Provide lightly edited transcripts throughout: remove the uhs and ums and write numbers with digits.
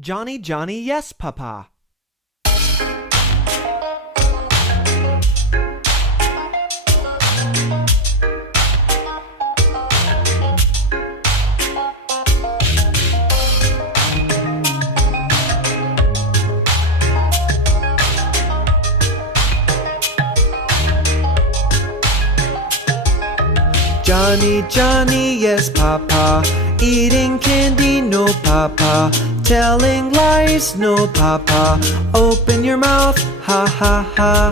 Johny Johny Yes Papa. Johny Johny Yes Papa, eating candy no papa, telling lies no papa, open your mouth ha ha ha.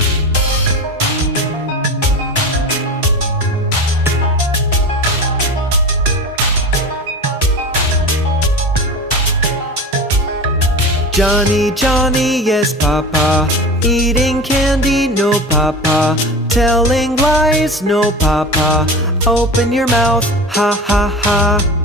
Johny Johny Yes Papa, eating candy no papa, telling lies no papa, open your mouth ha ha ha.